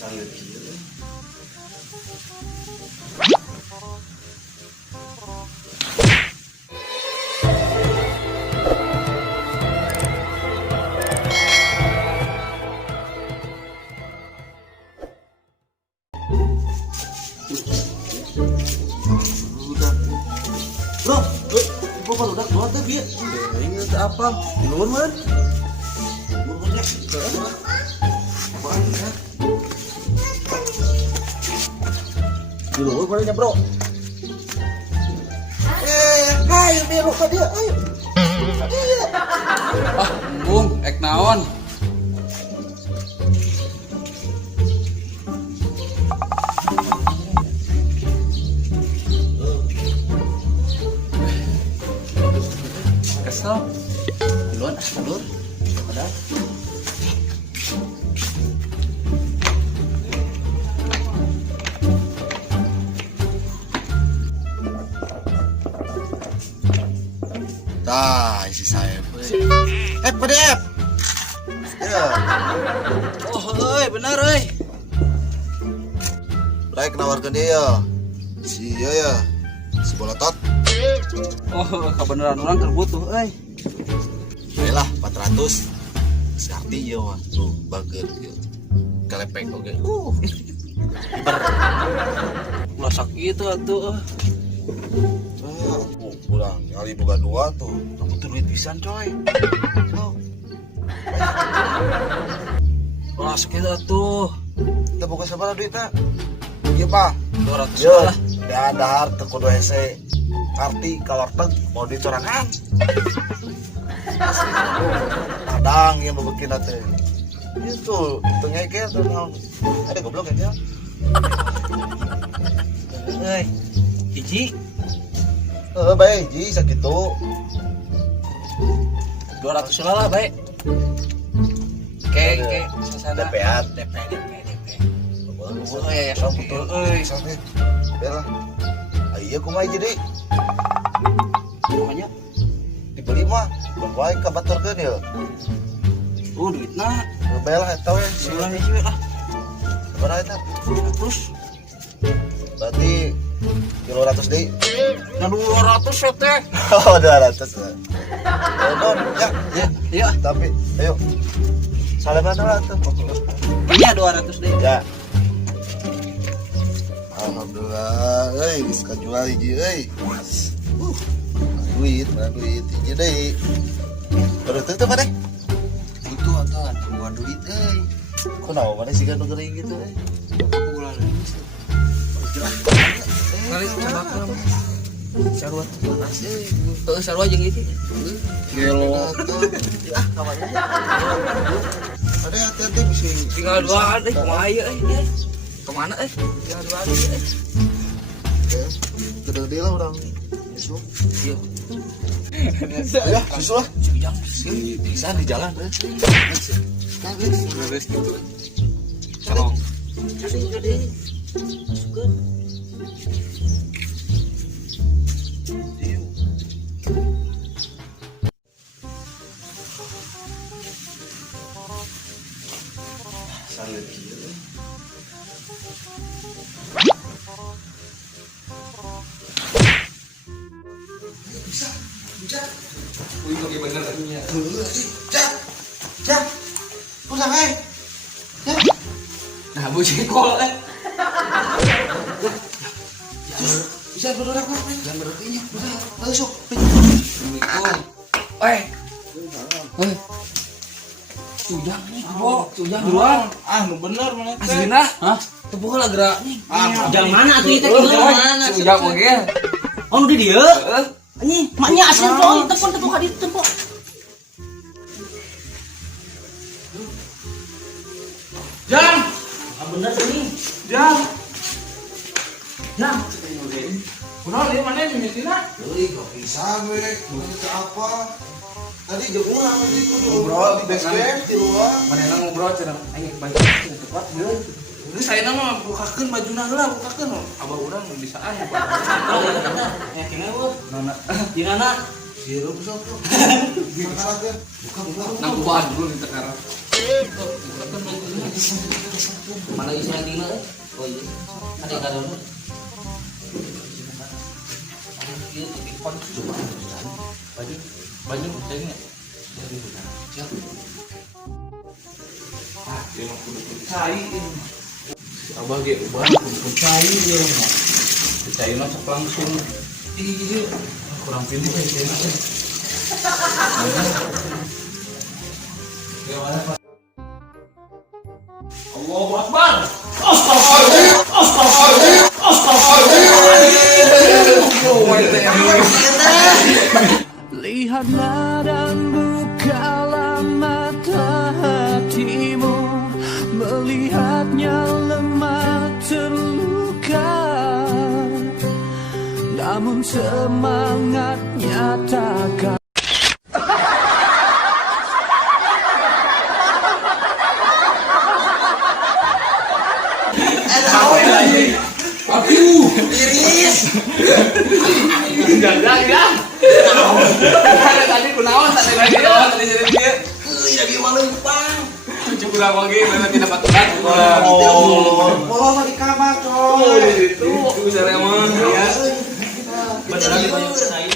Salud kieu. Bro, kok baru keluar tuh biar inget apa? Di luar man? Luarnya apaan ya? Di luar mana bro? Ayo biar lupa dia, ayo. Ah, Bung, ek naon? Kesel. Duluan dulur. Ada. Tah, isi saya. Pedep. Ya. Oh, bener euy. Baik nawarkan dia ya. Si ya. Si bolotot. Oh, kebenaran orang terbutuh euy. Baiklah 400. Sakti ya mah. Tuh, bager kieu. Kelepek oge. Ulah sakit atuh. Pulang kali buka dua tuh. Kamu tuh duit pisan coy. Oh. Ulah sakit atuh. Kita buka sabaraha duitna? Ieu Pak, 200 yo. lah. Da dahar teu kudu hese. Karti kawarteg mau dicorangan. Padang yang bebekin teh. Itu ngeke tuh naon. Ada goblok ya. Euy. Hiji Bae ji sakitu. 200 lah bae. Oke, sasana. DP. Oh ya, betul euy. Sampai. Belah. Iya kumaha jadi. Namanya Dibeli mah bukan wae kabaturkeun ya. duitna Belah eta we. sebulan hiji we ah. Berapa eta? 200. Berarti 300 deui. Nah 200 ya teh. Oh 200. Don, ya. Iya. Tapi ayo. Salaman lah tuh. Iya 200 deh. Ya. Alhamdulillah, geus kajual hiji euy. Mana duit hiji deui. Baru teu mana? Itu atuh gua duit euy. Kunaon mana sih gandung geuring gitu euy. Aku bulan ini. Kali coba kamu. Sarua panas euy. Teu sarua jeung ieu. Gelo. Ah, kamarnya. Ada hati-hati bisa. Tinggal 2 deh, kumaha ieu euy. Kemana tinggal 2 deh. Oke. Kedeng deui lah urang besok. Iya. Ya, susul lah. Sejam. Bisa di jalan. Beres gitu. Sarong. Jadi. Suka. Salud kieu. Bisa. Wih, lagi bener katanya. Cak. Pulang hai. Nah, bu jengkol Bisa berdoa kok. Jangan berdoanya. Udah, sok. Assalamualaikum. Cujang nih, cujang duluan. Ah, nu bener mana teh? Aslina, hah? Tepuk lah gerak nih. Jang mana atuh itu gimana? Cujang oge. Oh udah dia. Heeh. Anjing, maknya asli pon tepuk hadir tepuk. Jang, Ah bener ini. jang. Jang. Kunaon ieu mana mimitina? Euy, kok bisa we? Bukan apa? Tadi jemuran gitu Ngobrol di base base camp di luar. Manehna ngobrol cenah aing baik cepat deuh. Ini saya nama bukakeun bajuna heula, bukakeun. Abah urang bisa aya. Oh iya kata. Ya kene eueuh. Nana. Di mana? Sirup sok. Buka. Nang kubahan dulu di sekarang. Mana isi yang dina? Oh iya. Ada yang ada. Dia tapi kon coba baju baju jadinya. Siap. Ah, dia mah kudu percaya ini. Abah ge ubah kudu percaya dia mah. Percaya mah sok langsung. Ih, kurang pilih ya sih. Gimana Pak? Allahu Akbar. Lihatlah dan bukalah mata hatimu, melihatnya lemah terluka, namun semangatnya takkan. Aduh, iris. Enggak. Tadi kunaon tadi lagi tadi jadi dia. Lagi malu pang. Cukup lagi memang tidak patuhan. Polos di kamar coy. Itu bisa remon ya. Beneran banyak saya.